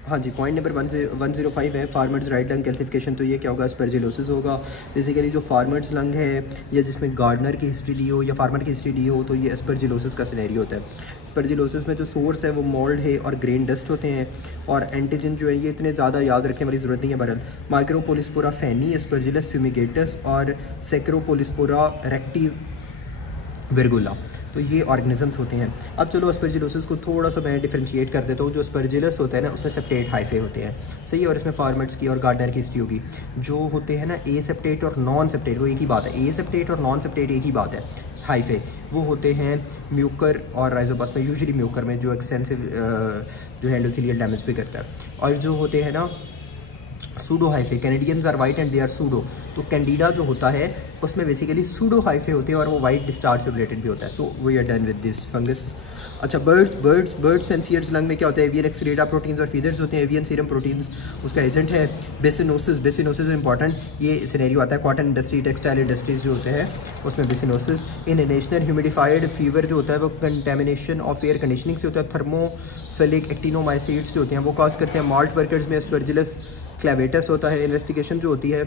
हाँ जी, point number 105 है farmers right lung calcification. तो ये क्या होगा, अस्परजिलोसिस होगा। बेसिकली जो फार्मर्स लंग है या जिसमें गार्डनर की हिस्ट्री ली हो या फार्मर की हिस्ट्री ली हो, तो ये अस्परजिलोसिस का सिनेरियो होता है। अस्परजिलोसिस में जो सोर्स है वो मोल्ड है और ग्रेन डस्ट होते हैं, और एंटीजन जो है ये इतने ज़्यादा याद रखने वाली ज़रूरत नहीं है। बहरहाल माइक्रोपोलिस्पोरा फैनी, अस्परजिलस फ्यूमिगेटस और सेक्रोपोलिस्पोरा रेक्टी विरगुला, तो ये ऑर्गेनिजम्स होते हैं। अब चलो अस्परजिलोसिस को थोड़ा सा मैं डिफरेंशिएट कर देता हूँ। जो अस्परजिलस होता है ना, उसमें सेप्टेट हाइफे होते हैं, सही है। और इसमें फार्मर्स की और गार्डनर की हिस्ट्री होगी। जो होते हैं ना ए सेप्टेट और नॉन सेप्टेट, वो एक ही बात है। ए सेप्टेट और नॉन सेप्टेट एक ही बात है। हाइफे वो होते हैं म्यूकर और राइजोपस में, यूजुअली म्यूकर में, जो एक्सटेंसिव जो है एंडोथेलियल डैमेज भी करता है। और जो होते हैं ना pseudo hyphae, Canadians are white and they are pseudo, तो कैंडिडा जो होता है उसमें बेसिकली सूडो हाइफे होते हैं और वो वाइट डिस्चार्ज से रिलेटेड भी होता है। So we are done with this fungus. अच्छा, बर्ड्स पेंसियर्स लंग में क्या होता है, एवियन एक्सक्रीटा प्रोटीन्स और फीदर्स होते हैं। एवियन सीरम प्रोटीन्स उसका एजेंट है। बेसिनोसिस इंपॉर्टेंट, ये सिनेरियो आता है कॉटन इंडस्ट्री, टेक्सटाइल इंडस्ट्रीज जो होते हैं उसमें बेसिनोसिस। इनहेलेशन ह्यूमिडिफाइड फीवर जो होता है वो कंटेमिनेशन ऑफ एयर कंडीशनिंग से होता है। थर्मोफिलिक एक्टिनोमाइसीड्स जो होते हैं वो कॉज करते हैं। माल्ट वर्कर्स में अस्परजिलस क्लेवेटस होता है। इन्वेस्टिगेशन जो होती है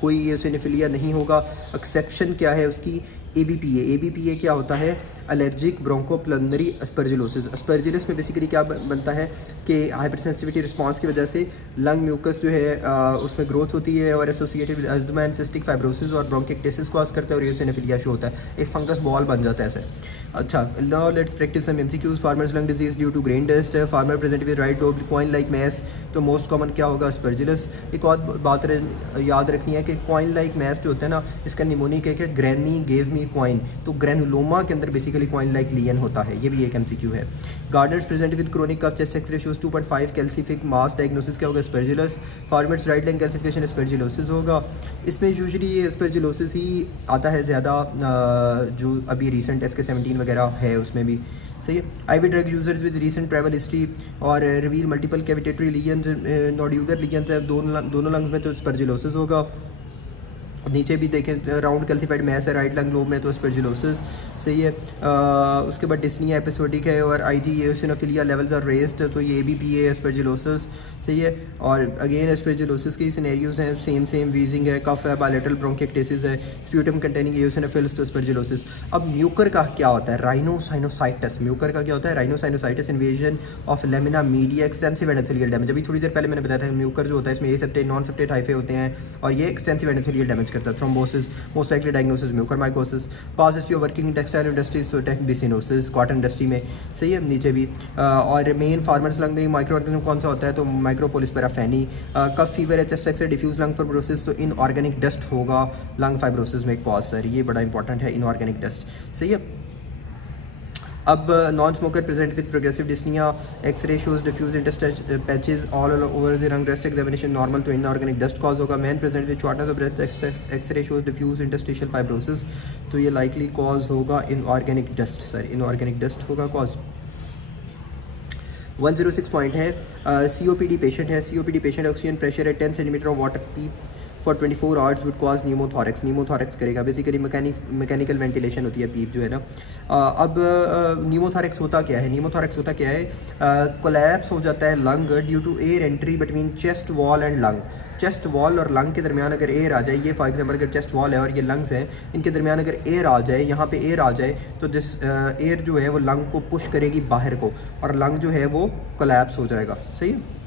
कोई एसिनोफिलिया नहीं होगा। एक्सेप्शन क्या है उसकी, एबीपीए क्या होता है, एलर्जिक ब्रोंकोपल्मोनरी अस्परजिलोसिस। अस्परजिलस में बेसिकली क्या बनता है कि हाइपरसेंसिटिविटी रिस्पांस की वजह से लंग म्यूकस जो है उसमें ग्रोथ होती है और associated with asthma and cystic fibrosis और ब्रोंकिक्टिसिस कॉज करता है और एसिनोफिलिया शो होता है, एक फंगस बॉल बन जाता है ऐसे। अच्छा, now let's practice some MCQs. Farmers lung disease due to grain dust, farmer present with right lobe coin like mass, तो मोस्ट कॉमन क्या होगा, अस्परजिलस। एक और बात याद रखनी है कि कॉइन लाइक मैस जो होता है ना, इसका निमोनिक है कि ग्रैनी गेव मी कॉइन, तो ग्रेनुलोमा के अंदर बेसिकली कॉइन लाइक लियन होता है। ये भी एक एमसीक्यू है। Gardeners present with chronic cough chest X-ray shows 2.5 calcific mass, diagnosis क्या होगा, aspergillus. Farmers right lung calcification aspergillosis होगा। इसमें यूजुअली ये अस्परजिलोसिस ही आता है ज़्यादा, जो अभी रिसेंट SK17 वगैरह है उसमें भी, सही है। IV drug users with recent travel history और reveal multiple cavitatory lesions, nodular lesions है दोनों लंग्स में, तो अस्परजिलोसिस होगा। नीचे भी देखें राउंड कैल्सिफाइड मैस है राइट लंग लोब में, तो अस्परजिलोसिस, सही है। उसके बाद डिस्निया एपिसोडिक है और आईजी एओसिनोफिलिया लेवल्स आर रेज्ड, तो ये एबीपीए अस्परजिलोसिस, सही है। और अगेन अस्परजिलोसिस के सिनेरियोज हैं, सेम वीजिंग है, कफ है, बायलैटरल ब्रोंकिक्टिसिस है, स्प्यूटम कंटेनिंग एओसिनोफिल्स, तो अस्परजिलोसिस। अब म्यूकर का क्या होता है, राइनोसाइनोसाइटिस। म्यूकर का क्या होता है, rhinosinusitis, invasion of lamina media, extensive endothelial damage. अभी थोड़ी देर पहले मैंने बताया था म्यूकर जो होता है इसमें ए सेप्टेट नॉन सेप्टेट हाइफे होते हैं और ये एक्सटेंसिव एंडोथेलियल डैमेज करता है। Thrombosis, most likely diagnosis mucormycosis. Pass history of working in textile industries, तो बिसिनोसिस कॉटन इंडस्ट्री में, सही है। नीचे भी और मेन फार्मर्स लंग में माइक्रो ऑर्गेनिज्म कौन सा होता है, तो माइक्रोपोलिस्पेरा फैनी। कफ फीवर है, chest X-ray, diffuse lung fibrosis, तो इनऑर्गेनिक डस्ट होगा लंग फाइब्रोसिस में कॉज, सर ये बड़ा इंपॉर्टेंट है, इनऑर्गेनिक डस्ट, सही है। अब non smoker present with progressive dyspnoea, X-ray shows diffuse intestinal patches all over the lung, breast examination normal, तो इनऑर्गेनिक डस्ट कॉज होगा। Man present with shortness of breast, X-ray shows diffuse interstitial fibrosis, तो ये likely cause होगा inorganic dust, sir inorganic dust होगा cause. 106 point है, COPD patient है। COPD patient oxygen pressure है 10 centimetre of water PEEP for 24 hours would cause pneumothorax. Pneumothorax करेगा, basically mechanical ventilation होती है पीप जो है ना। अब न्यूमोथॉरेक्स होता क्या है, न्यूमोथॉरेक्स होता क्या है, कोलैप्स हो जाता है lung due to air entry between chest wall and lung. Chest wall और लंग के दरमियान अगर एयर आ जाए, ये फॉर एग्जांपल अगर चेस्ट वॉल है और ये लंग्स हैं, इनके दरमियान अगर एयर आ जाए, यहाँ पे एयर आ जाए, तो दिस एयर जो है वो लंग को पुश करेगी बाहर को और लंग जो है वो कोलैप्स हो जाएगा, सही है,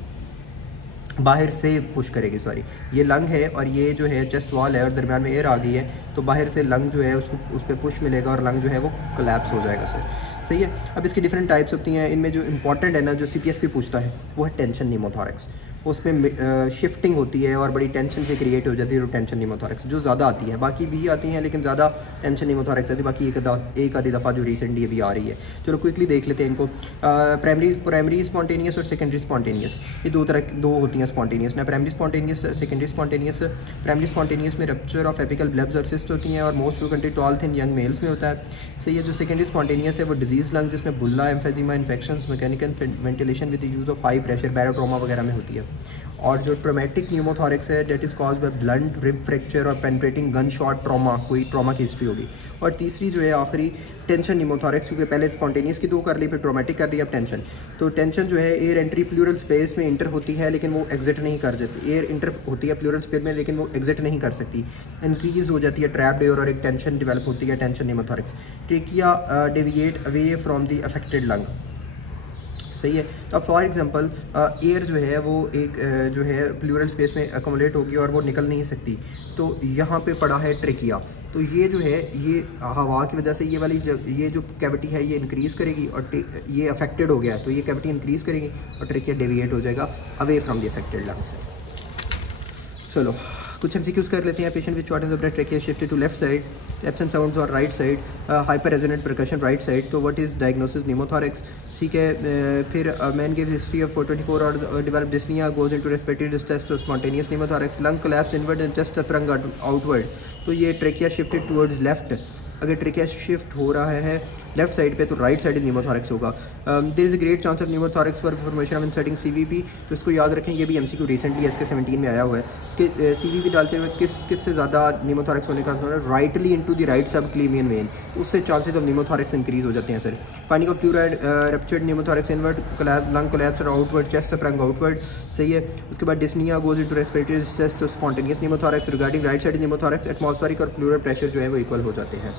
बाहर से पुश करेगी, सॉरी। ये लंग है और ये जो है चेस्ट वॉल है और दरमियान में एयर आ गई है, तो बाहर से लंग जो है उसको उस पर पुश मिलेगा और लंग जो है वो कोलैप्स हो जाएगा, सर, सही है। अब इसकी डिफरेंट टाइप्स होती हैं, इनमें जो इंपॉर्टेंट है ना, जो CPSP पूछता है वो है टेंशन न्यूमोथॉरेक्स। उसमें शिफ्टिंग होती है और बड़ी टेंशन से क्रिएट हो जाती है, तो टेंशन न्यूमोथॉरेक्स जो ज़्यादा आती है, बाकी भी आती हैं लेकिन ज़्यादा टेंशन न्यूमोथॉरेक्स आती है, बाकी एक आधी दफ़ा जो रिसेंटली अभी आ रही है। चलो क्विकली देख लेते हैं इनको। प्राइमरी स्पॉन्टेनियस और सेकेंडरी स्पॉन्टेनियस, ये दो होती हैं स्पॉन्टेनियस ना, primary spontaneous, secondary spontaneous. Primary spontaneous में रप्चर ऑफ एपिकल ब्लब्स और सिस्ट होती हैं और most frequently tall thin young males में होता है, सही है। जो सेकेंडरी स्पॉन्टेनियस है वो डिजीज लंग जिसमें bulla, emphysema, infections, mechanical ventilation with use of high pressure, barotrauma वगैरह में होती है। और जो ट्रोमेटिक न्यूमोथॉरिक्स है that is cause by blunt rib fracture और पेनिट्रेटिंग गन शॉट ट्रॉमा, कोई ट्रॉमा की हिस्ट्री होगी। और तीसरी जो है आखिरी टेंशन न्यूमोथॉरिक्स, क्योंकि पहले स्पॉन्टेनियस की 2 कर ली, फिर ट्रोमेटिक कर ली, अब टेंशन। तो टेंशन जो है एयर एंट्री प्लूरल स्पेस में इंटर होती है लेकिन वो एग्जिट नहीं कर जाती, एयर इंटर होती है प्लूरल स्पेस में लेकिन वो एग्जिट नहीं कर सकती, इंक्रीज हो जाती है ट्रैप्ड एयर और एक टेंशन डेवलप होती है, tension pneumothorax. Trachea deviate away from the affected lung, सही है। तो अब फॉर एग्जांपल एयर जो है वो एक जो है प्लूरल स्पेस में अकोमोडेट होगी और वो निकल नहीं सकती, तो यहाँ पे पड़ा है ट्रेकिया। तो ये जो है ये हवा की वजह से ये जो कैविटी है ये इंक्रीज़ करेगी और ये अफेक्टेड हो गया, तो ये कैविटी इंक्रीज़ करेगी और ट्रेकिया डेविएट हो जाएगा away from the affected lung से। चलो कुछ एमसीक्यूज कर लेते हैं। Patient with shortness of breath, trachea shifted to left side, absent sounds और right side, hyper resonant percussion right side. तो व्हाट इज डायग्नोसिस न्यूमोथॉरिक्स, ठीक है। फिर man gives history of 24 hours develop dyspnoea, goes into respiratory distress to spontaneous pneumothorax, lung collapse inward and chest sprung outward. तो ये trachea shifted towards left, अगर trachea shift हो रहा है left side पे तो राइट साइड न्यूमोथॉरिक्स होगा। There is a great chance of pneumothorax for formation of inserting CVP. तो इसको याद रखें, ये भी एमसीक्यू रिसेंटली SK 17 में आया हुआ है कि सीवीपी डालते हुए किस से ज़्यादा न्यूमोथॉरिक्स होने का राइटली इनटू द राइट सब क्लीमियन वेन, तो उससे चांसेस ऑफ न्यूमोथॉरिक्स इंक्रीज हो जाते हैं sir. Finding of pleura ruptured pneumothorax inward, lung collapse और आउटवर्ड, चेस्ट स्प्रंग आउटवर्ड, सही है। उसके बाद dyspnoea goes into respiratory distress to spontaneous pneumothorax. Regarding right side pneumothorax, atmospheric और प्लूरल प्रेशर जो है वो इक्वल हो जाते हैं।